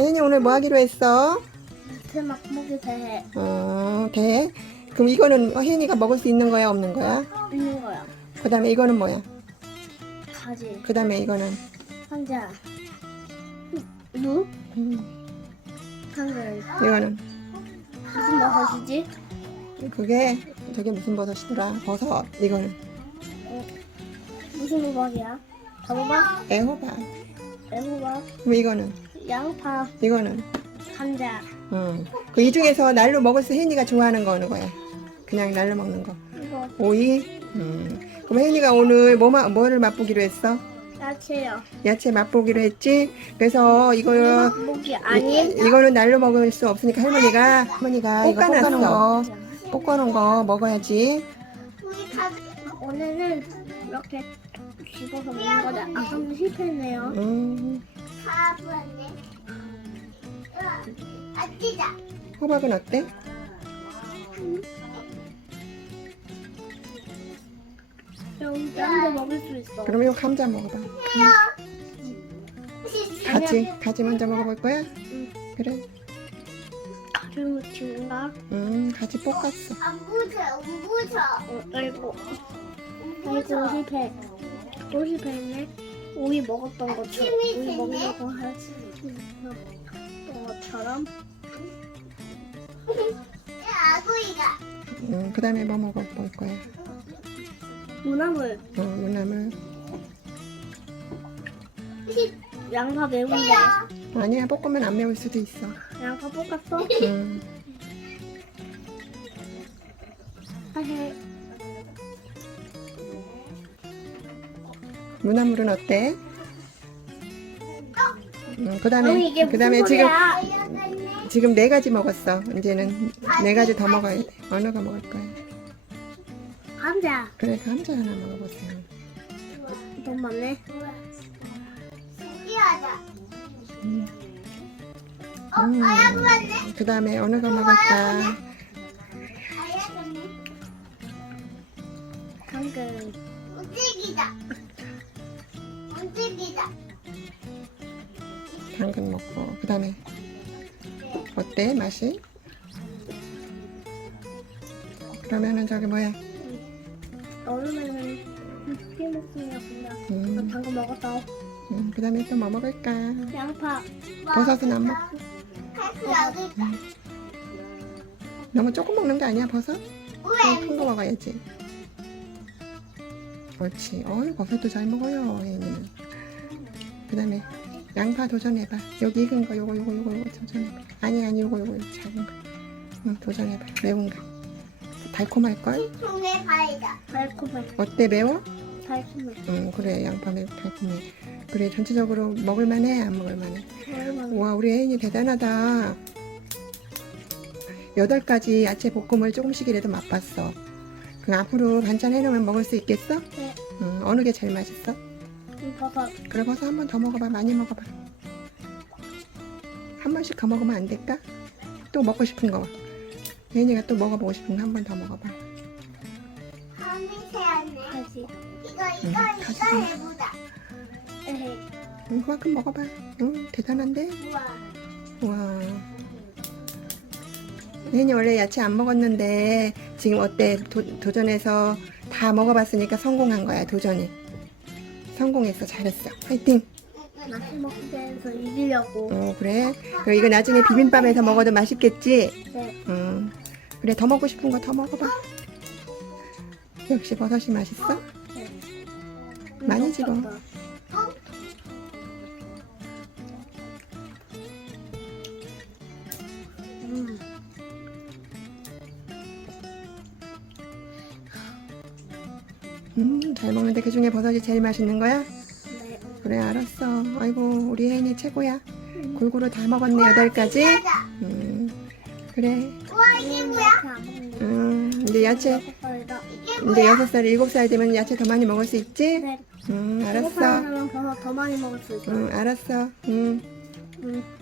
혜인이 오늘 뭐 하기로 했어? 새 막목이 돼 어, 돼. 그럼 이거는 혜인이가 먹을 수 있는 거야, 없는 거야? 있는 거야. 그 다음에 이거는 뭐야? 가지, 그 다음에 이거는 상자, 무, 음, 한글. 이거는 무슨 버섯이지? 그게 저게 무슨 버섯이더라? 버섯. 이거는 무슨 호박이야? 다호박? 애호박. 애호박? 그럼 이거는 양파, 이거는 감자. 음. 그이 중에서 날로 먹을 수 혜인이가 좋아하는 거 어느 거야? 그냥 날로 먹는 거. 이거 오이. 음. 그럼 혜인이가 오늘 뭐 마, 뭐를 맛보기로 했어? 야채요. 야채 맛보기로 했지. 그래서 이거 목이 아닌 이, 거는 날로 먹을 수 없으니까 할머니가 할머니가 이거 볶아놓은 거 볶아놓은 거 먹어야지. 오늘은 이렇게 집어서 먹는 거다. 아까는 실패했네요. 음. 아찌자. 호박은 어때? 여기 짠거 먹을 수 있어. 그럼 이거 감자 먹어봐. 가지 가지 먼저 먹어볼 거야? 그래. 가지고 친구가 음 가지 볶았어. 안 부셔, 안 부셔. 어, 아이고 아이고 실패. 또 실패했네. 오이 먹었던 것처럼 오이 먹으려고 했던 것처럼 아구이가. 음 그다음에 뭐 먹어볼 거야? 무나물 어 무나물. 양파 매운데 아니야 볶으면 안 매울 수도 있어. 양파 볶았어? 음 사실 무나물은 어때? 음 아니 그다음에 이게 무슨 그다음에 지금? 지금 네 가지 먹었어. 이제는 네 가지 더 먹어야 돼. 어느 거 먹을 거야? 감자 그래 감자 하나 먹어보세요. 너무 많네. 신기하다. 음. 그 다음에 어느 거 먹을까? 당근 움직이다. 움직이다. 당근 먹고 그 다음에 어때 맛이? 그러면은 저기 뭐야? 얼음에는 피 먹으면 본다. 나 음, 당근 먹었어. 음, 그 다음에 또 뭐 먹을까? 양파 버섯은 안 먹고 할수 없을까? 너무 조금 먹는 거 아니야 버섯? 큰거 먹어야지. 옳지. 어이 버섯도 잘 먹어요 혜인이는. 그 다음에 양파 도전해봐. 여기 익은 거 요거 요거 요거 요거 도전해봐. 아니 아니 요거 요거 작은 거. 응 도전해봐. 매운 거. 달콤할 걸? 통에 가이다. 달콤해. 어때 매워? 달콤해. 응 그래 양파 매우 달콤해. 그래 전체적으로 먹을만해 안 먹을만해. 얼음에 와 우리 혜인이 대단하다. 여덟 가지 야채 볶음을 조금씩이라도 맛봤어. 그 앞으로 반찬 해놓으면 먹을 수 있겠어? 네. 응, 어느 게 제일 맛있어? 버섯 그래 버섯 한 번 더 먹어봐 많이 먹어봐. 한 번씩 더 먹으면 안 될까? 또 먹고 싶은 거. 혜인이가 또 먹어보고 싶은 거 한 번 더 먹어봐. 안에. 가지. 이거 응, 이거 가지 이거 좀. 해보자. 에헤이. 응, 그만큼 먹어봐. 응, 대단한데? 우와. 와. 혜인이 원래 야채 안 먹었는데 지금 어때? 도, 도전해서 다 먹어봤으니까 성공한 거야 도전이. 성공했어 잘했어. 화이팅. 맛있 먹게 해서 이기려고. 어 그래. 그럼 이거 나중에 비빔밥에서 먹어도 맛있겠지? 네. 응. 그래 더 먹고 싶은 거 더 먹어봐. 역시 버섯이 맛있어? 많이 집어. 음. 음, 잘 먹는데 그 중에 버섯이 제일 맛있는 거야? 네. 그래 알았어. 아이고 우리 혜인이 최고야. 골고루 다 먹었네 여덟 가지. 음, 그래. 우와 이게 뭐야? 음, 이제 야채. 이게 이제 뭐야? 여섯 살 일곱 살 되면 야채 더 많이 먹을 수 있지? 네. 음, 알았어. 더 많이 먹을 수 있어. 음, 알았어. 음. 음.